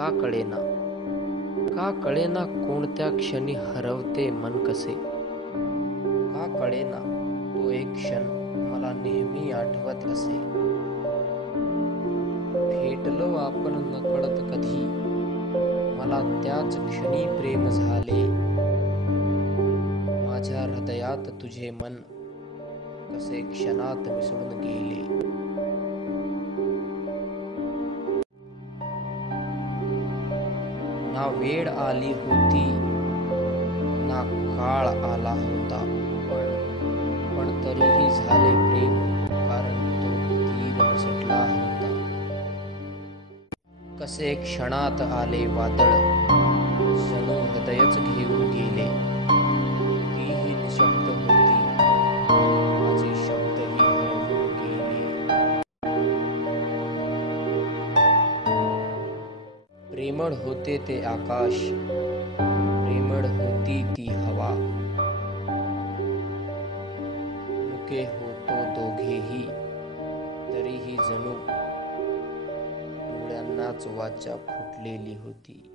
का कळेना, का कळेना कोणत्या क्षणी हरवते मन कसे, का कळेना तो एक क्षण मला नेहमी आठवत असे. भेटलो आपण नकळत कधी, मला त्याच क्षणी प्रेम झाले. माझ्या हृदयात तुझे मन कसे क्षणात मिसळून गेले. ना वेळ आली होती, ना काळ आला होता, पण तरीही झाले प्रेम, कारण तो तीर निसटला होता. कसे क्षणात आले वादळ, जणू हृदयच घेऊन गेले. तीही निशब्द होती, माझे शब्दही हरवून गेले. प्रेमळ होते ते आकाश, प्रेमळ होती ती हवा. मुके होतो दोघेही, तरीही जणू डोळ्यांनाच वाचा फुटलेली होती.